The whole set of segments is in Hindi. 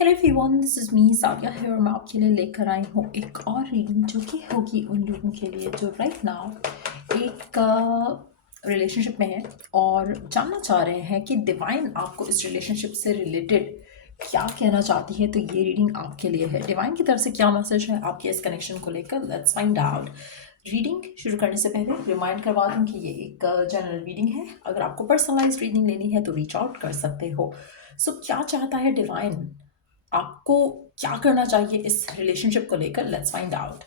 Hello everyone, this is me Sadia है और मैं आपके लिए लेकर आई हूँ एक और रीडिंग जो कि होगी उन लोगों के लिए जो राइट नाउ एक रिलेशनशिप में है और जानना चाह रहे हैं कि डिवाइन आपको इस रिलेशनशिप से रिलेटेड क्या कहना चाहती है। तो ये रीडिंग आपके लिए है। डिवाइन की तरफ से क्या मैसेज है आपके इस कनेक्शन को लेकर, लेट्स फाइंड आउट। रीडिंग शुरू करने से पहले रिमाइंड करवा दूं कि ये एक जनरल रीडिंग है। अगर आपको पर्सनलाइज रीडिंग लेनी है तो रीच आउट कर सकते हो। सो क्या चाहता है डिवाइन, आपको क्या करना चाहिए इस रिलेशनशिप को लेकर, लेट्स फाइंड आउट।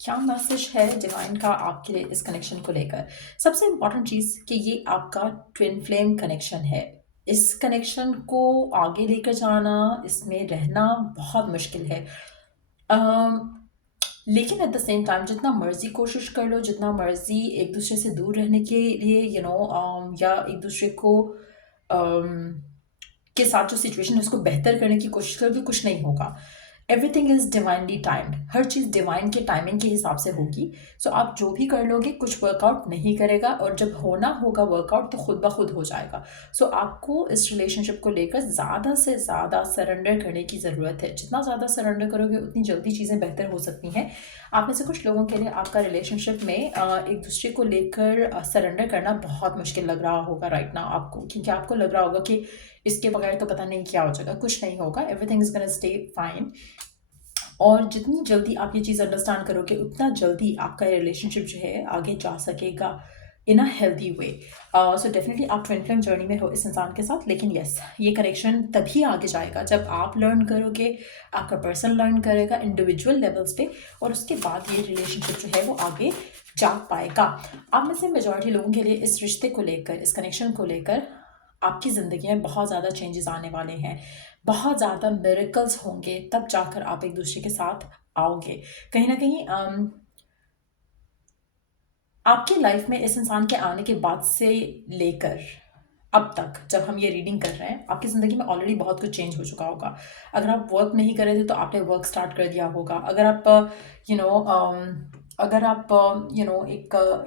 क्या मैसेज है डिवाइन का आपके लिए इस कनेक्शन को लेकर। सबसे इंपॉर्टेंट चीज कि ये आपका ट्विन फ्लेम कनेक्शन है। इस कनेक्शन को आगे लेकर जाना, इसमें रहना बहुत मुश्किल है। लेकिन एट द सेम टाइम जितना मर्जी कोशिश कर लो, जितना मर्जी एक दूसरे से दूर रहने के लिए या एक दूसरे को um, के साथ जो सिचुएशन है उसको बेहतर करने की कोशिश करोगे, कुछ नहीं होगा। Everything is divinely timed. Her cheese divine के टाइमिंग के हिसाब से होगी। सो आप जो भी कर लोगे कुछ वर्कआउट नहीं करेगा, और जब होना होगा वर्कआउट तो खुद ब खुद हो जाएगा। सो आपको इस रिलेशनशिप को लेकर ज़्यादा से ज़्यादा सरेंडर करने की ज़रूरत है। जितना ज़्यादा सरेंडर करोगे उतनी जल्दी चीज़ें बेहतर हो सकती हैं। आप में से कुछ लोगों के लिए आपका रिलेशनशिप में एक दूसरे को लेकर सरेंडर करना बहुत मुश्किल लग रहा होगा राइट नाउ आपको, क्योंकि आपको लग रहा होगा कि इसके बगैर तो पता नहीं क्या हो जाएगा, कुछ नहीं होगा, everything is gonna stay fine. और जितनी जल्दी आप ये चीज़ अंडरस्टैंड करोगे उतना जल्दी आपका रिलेशनशिप जो है आगे जा सकेगा in a healthy way. So definitely आप ट्विन फ्लेम जर्नी में हो इस इंसान के साथ, लेकिन यस, ये कनेक्शन तभी आगे जाएगा जब आप लर्न करोगे, आपका पर्सन लर्न करेगा इंडिविजुअल लेवल्स पे, और उसके बाद ये रिलेशनशिप जो है वो आगे जा पाएगा। आप में से मेजॉरिटी लोगों के लिए इस रिश्ते को लेकर, इस कनेक्शन को लेकर आपकी ज़िंदगी में बहुत ज़्यादा चेंजेस आने वाले हैं। बहुत ज़्यादा मिरेकल्स होंगे, तब जाकर आप एक दूसरे के साथ आओगे। कहीं ना कहीं आपकी लाइफ में इस इंसान के आने के बाद से लेकर अब तक जब हम ये रीडिंग कर रहे हैं, आपकी ज़िंदगी में ऑलरेडी बहुत कुछ चेंज हो चुका होगा। अगर आप वर्क नहीं कर रहे थे तो आपने वर्क स्टार्ट कर दिया होगा। अगर आप यू नो अगर आप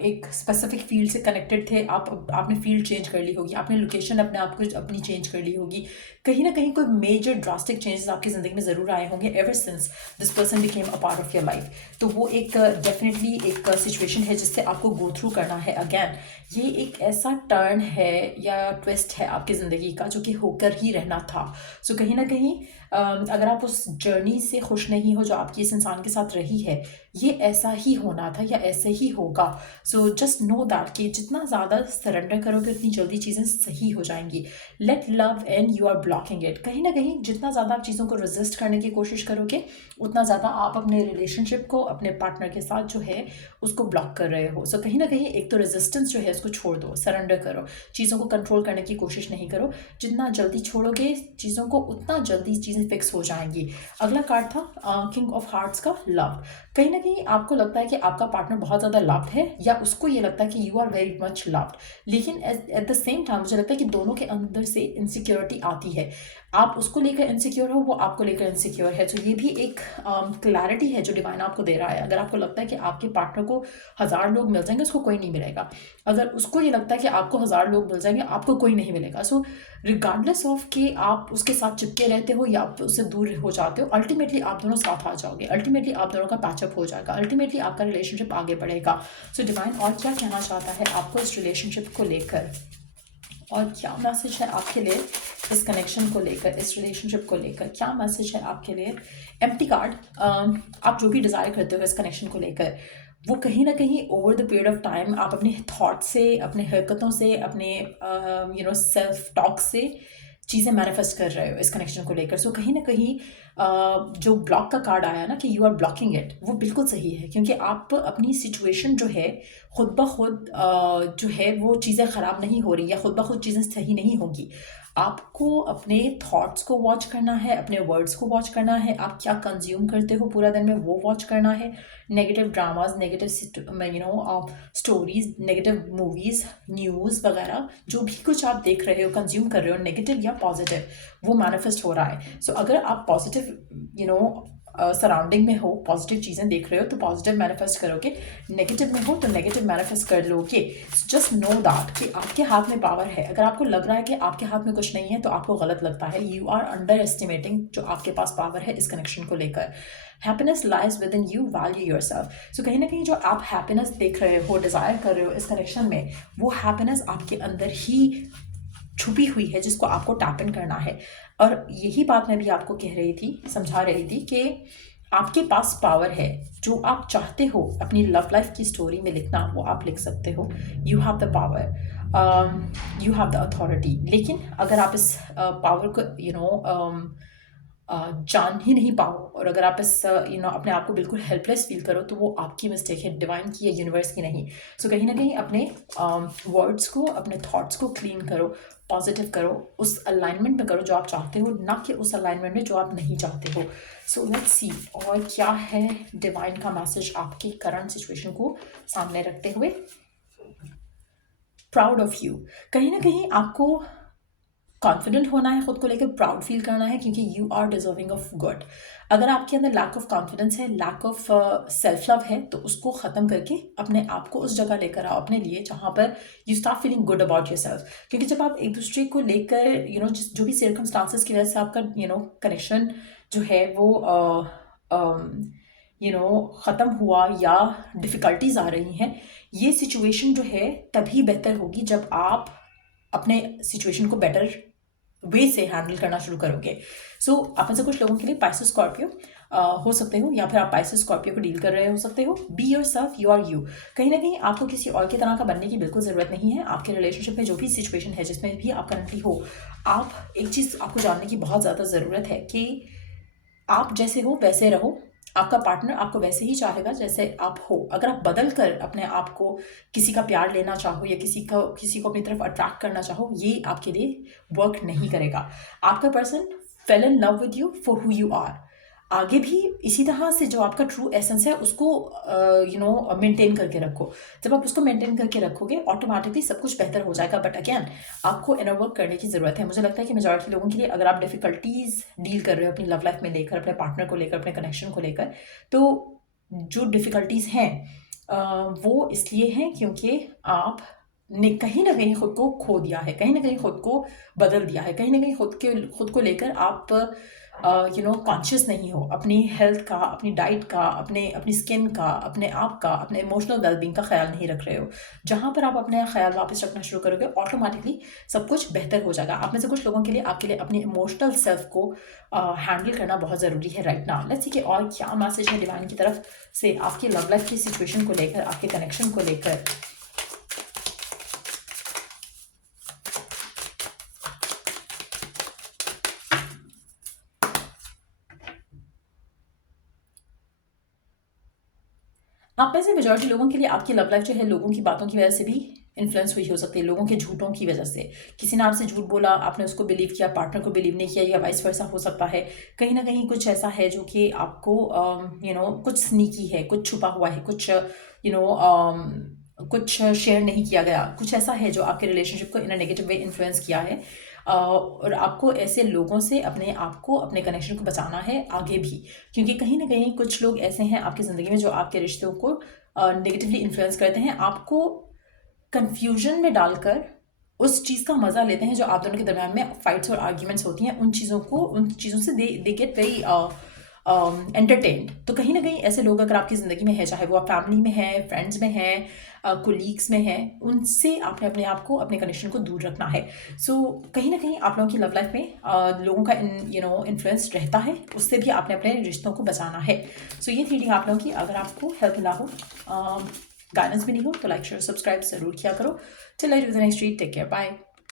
एक स्पेसिफिक फील्ड से कनेक्टेड थे, आपने फील्ड चेंज कर ली होगी, आपने लोकेशन अपने आप को अपनी चेंज कर ली होगी। कहीं ना कहीं कोई मेजर ड्रास्टिक चेंजेस आपकी ज़िंदगी में ज़रूर आए होंगे ever since this person became a part of your life. तो वो एक डेफिनेटली एक सिचुएशन है जिससे आपको गो थ्रू करना है अगैन। ये एक ऐसा टर्न है या ट्विस्ट है आपकी ज़िंदगी का जो कि होकर ही रहना था। सो कहीं ना कहीं अगर आप उस जर्नी से खुश नहीं हो जो आपकी इस इंसान के साथ रही है, ये ऐसा ही होना था या ऐसे ही होगा। सो जस्ट नो दैट कि जितना ज़्यादा सरेंडर करोगे उतनी जल्दी चीज़ें सही हो जाएंगी। Let love and you are blocking it. कहीं ना कहीं जितना ज़्यादा आप चीज़ों को रेजिस्ट करने की कोशिश करोगे उतना ज़्यादा आप अपने रिलेशनशिप को, अपने पार्टनर के साथ जो है उसको ब्लॉक कर रहे हो। सो कहीं ना कहीं एक तो रेजिस्टेंस जो है उसको छोड़ दो, सरेंडर करो, चीज़ों को कंट्रोल करने की कोशिश नहीं करो। जितना जल्दी छोड़ोगे चीज़ों को उतना जल्दी चीज़ें फिक्स हो जाएंगी। अगला कार्ड था किंग ऑफ हार्ट्स का लव। कहीं ना कहीं आपको लगता है कि आपका पार्टनर बहुत ज़्यादा लव्ड है, या उसको ये लगता है कि you are very much loved, लेकिन एट द सेम टाइम मुझे लगता है कि दोनों के अंदर से इनसिक्योरिटी आती है। आप उसको लेकर इनसिक्योर हो, वो आपको लेकर इनसिक्योर है। तो ये भी एक क्लैरिटी है जो डिवाइन आपको दे रहा है। अगर आपको लगता है कि आपके पार्टनर को 1000 लोग मिल जाएंगे, उसको कोई नहीं मिलेगा। अगर उसको ये लगता है कि आपको 1000 लोग मिल जाएंगे, आपको कोई नहीं मिलेगा। सो रिगार्डलेस ऑफ कि आप उसके साथ चिपके रहते हो या आप उससे दूर हो जाते हो, अल्टीमेटली आप दोनों साथ आ जाओगे, अल्टीमेटली आप दोनों का पैचअप हो जाएगा, अल्टीमेटली आपका रिलेशनशिप आगे बढ़ेगा। सो डिवाइन और क्या कहना चाहता है आपको इस रिलेशनशिप को लेकर, और क्या मैसेज है आपके लिए इस कनेक्शन को लेकर, इस रिलेशनशिप को लेकर, क्या मैसेज है आपके लिए। Empty card. आप जो भी डिज़ायर करते हो इस कनेक्शन को लेकर, वो कहीं ना कहीं over the period of time आप अपने थॉट से, अपने हरकतों से, अपने सेल्फ टॉक से चीज़ें मैनिफेस्ट कर रहे हो इस कनेक्शन को लेकर। सो कहीं ना कहीं जो ब्लॉक का कार्ड आया ना कि यू आर ब्लॉकिंग इट, वो बिल्कुल सही है, क्योंकि आप अपनी सिचुएशन जो है खुद ब खुद जो है वो चीज़ें ख़राब नहीं हो रही या खुद ब खुद चीज़ें सही नहीं होंगी। आपको अपने थॉट्स को वॉच करना है, अपने वर्ड्स को वॉच करना है, आप क्या कंज्यूम करते हो पूरा दिन में वो वॉच करना है। Negative dramas, negative stories, negative movies, news वगैरह जो भी कुछ आप देख रहे हो, कंज्यूम कर रहे हो, नेगेटिव या पॉजिटिव, वो मैनिफेस्ट हो रहा है। सो अगर आप पॉजिटिव सराउंडिंग में हो, पॉजिटिव चीज़ें देख रहे हो तो पॉजिटिव मैनिफेस्ट करोगे, नेगेटिव में हो तो नेगेटिव मैनिफेस्ट कर लोगे। जस्ट नो दैट कि आपके हाथ में पावर है। अगर आपको लग रहा है कि आपके हाथ में कुछ नहीं है तो आपको गलत लगता है। यू आर अंडर एस्टिमेटिंग जो आपके पास पावर है इस कनेक्शन को लेकर। Happiness lies within you, value yourself. So कहीं ना कहीं जो आप हैप्पीनेस देख रहे हो, डिज़ायर कर रहे हो इस कनेक्शन में, वो हैप्पीनेस आपके अंदर ही छुपी हुई है जिसको आपको टैप इन करना है। और यही बात मैं भी आपको कह रही थी, समझा रही थी कि आपके पास पावर है। जो आप चाहते हो अपनी लव लाइफ की स्टोरी में लिखना, वो आप लिख सकते हो। You have the power, you have the authority. लेकिन अगर आप इस पावर को जान ही नहीं पाओ और अगर आप इस अपने आप को बिल्कुल हेल्पलेस फील करो तो वो आपकी मिस्टेक है, डिवाइन की या यूनिवर्स की नहीं। सो कहीं ना कहीं अपने वर्ड्स को, अपने थॉट्स को क्लीन करो, पॉजिटिव करो, उस अलाइनमेंट में करो जो आप चाहते हो, ना कि उस अलाइनमेंट में जो आप नहीं चाहते हो। सो लेट्स सी और क्या है डिवाइन का मैसेज आपकी करंट सिचुएशन को सामने रखते हुए। Proud of you. कहीं ना कहीं आपको कॉन्फिडेंट होना है, खुद को लेकर प्राउड फील करना है क्योंकि you are deserving of good. अगर आपके अंदर लैक ऑफ कॉन्फिडेंस है, लैक ऑफ सेल्फ लव है, तो उसको ख़त्म करके अपने आप को उस जगह लेकर आओ अपने लिए जहाँ पर you start feeling good about your self. क्योंकि जब आप एक दूसरे को लेकर जो भी सर्कमस्टांसिस की वजह से आपका कनेक्शन जो है वो ख़त्म हुआ या डिफ़िकल्टीज आ रही हैं, ये सिचुएशन जो है तभी बेहतर होगी जब आप अपने सिचुएशन को बेटर वे से हैंडल करना शुरू करोगे। सो आप में से कुछ लोगों के लिए पाइसेस स्कॉर्पियो हो सकते हो, या फिर आप पाइसेस स्कॉर्पियो को डील कर रहे हो सकते हो। Be yourself, you are you. कहीं ना कहीं आपको किसी और की तरह का बनने की बिल्कुल ज़रूरत नहीं है। आपके रिलेशनशिप में जो भी सिचुएशन है, जिसमें भी आप करंटली हो, आप एक चीज़ आपको जानने की बहुत ज़्यादा ज़रूरत है कि आप जैसे हो वैसे रहो। आपका पार्टनर आपको वैसे ही चाहेगा जैसे आप हो। अगर आप बदल कर अपने आप को किसी का प्यार लेना चाहो या किसी को अपनी तरफ अट्रैक्ट करना चाहो, ये आपके लिए वर्क नहीं करेगा। आपका person fail in love with you for who you are. आगे भी इसी तरह से जो आपका ट्रू एसेंस है उसको मेंटेन करके रखो। जब आप उसको मेंटेन करके रखोगे ऑटोमेटिकली सब कुछ बेहतर हो जाएगा। बट अगेन आपको इनर वर्क करने की ज़रूरत है। मुझे लगता है कि मेजॉरिटी लोगों के लिए, अगर आप डिफ़िकल्टीज डील कर रहे हो अपनी लव लाइफ में लेकर, अपने पार्टनर को लेकर, अपने कनेक्शन को लेकर, तो जो डिफ़िकल्टीज़ हैं वो इसलिए हैं क्योंकि आप ने कहीं ना कहीं खुद को खो दिया है, कहीं ना कहीं खुद को बदल दिया है, कहीं ना कहीं खुद को लेकर आप कॉन्शियस नहीं हो। अपनी हेल्थ का, अपनी डाइट का, अपनी स्किन का, अपने आप का, अपने इमोशनल वेलबींग का ख्याल नहीं रख रहे हो। जहाँ पर आप अपने ख्याल वापस रखना शुरू करोगे ऑटोमेटिकली सब कुछ बेहतर हो जाएगा। आप में से कुछ लोगों के लिए, आपके लिए अपनी इमोशनल सेल्फ को हैंडल करना बहुत ज़रूरी है राइट नाउ। लेट्स सी कि और क्या मैसेज है डिवाइन की तरफ से आपकी लव लाइफ की सिचुएशन को लेकर, आपके कनेक्शन को लेकर। आप में से मेजॉरिटी लोगों के लिए आपकी लव लाइफ जो है लोगों की बातों की वजह से भी इन्फ्लुएंस हुई हो सकती है, लोगों के झूठों की वजह से। किसी ने आपसे झूठ बोला, आपने उसको बिलीव किया, पार्टनर को बिलीव नहीं किया, या वाइस वर्सा हो सकता है। कहीं ना कहीं कुछ ऐसा है जो कि आपको कुछ स्नीकी है, कुछ छुपा हुआ है, कुछ शेयर नहीं किया गया, कुछ ऐसा है जो आपके रिलेशनशिप को इन अ नेगेटिव वे इन्फ्लुएंस किया है। और आपको ऐसे लोगों से अपने आप को, अपने कनेक्शन को बचाना है आगे भी। क्योंकि कहीं ना कहीं कुछ लोग ऐसे हैं आपकी ज़िंदगी में जो आपके रिश्तों को नेगेटिवली इन्फ्लुएंस करते हैं, आपको कंफ्यूजन में डालकर उस चीज़ का मज़ा लेते हैं जो आप दोनों के दरमियान में फाइट्स और आर्ग्यूमेंट्स होती हैं। उन चीज़ों से दे गेट वेरी एंटरटेन्ड। तो कहीं ना कहीं ऐसे लोग अगर आपकी ज़िंदगी में है, चाहे वो आप फैमिली में है, फ्रेंड्स में है, कोलीग्स में है, उनसे आपने अपने आप को, अपने कनेक्शन को दूर रखना है। सो कहीं ना कहीं आप लोगों की लव लाइफ में लोगों का इन्फ्लुएंस रहता है, उससे भी आपने अपने रिश्तों को बचाना है। सो ये रीडिंग आप लोगों की अगर आपको हेल्प मिला हो, गाइडेंस भी नहीं हो, तो लाइक शेयर सब्सक्राइब ज़रूर किया करो। Till I do the next read, take care, bye.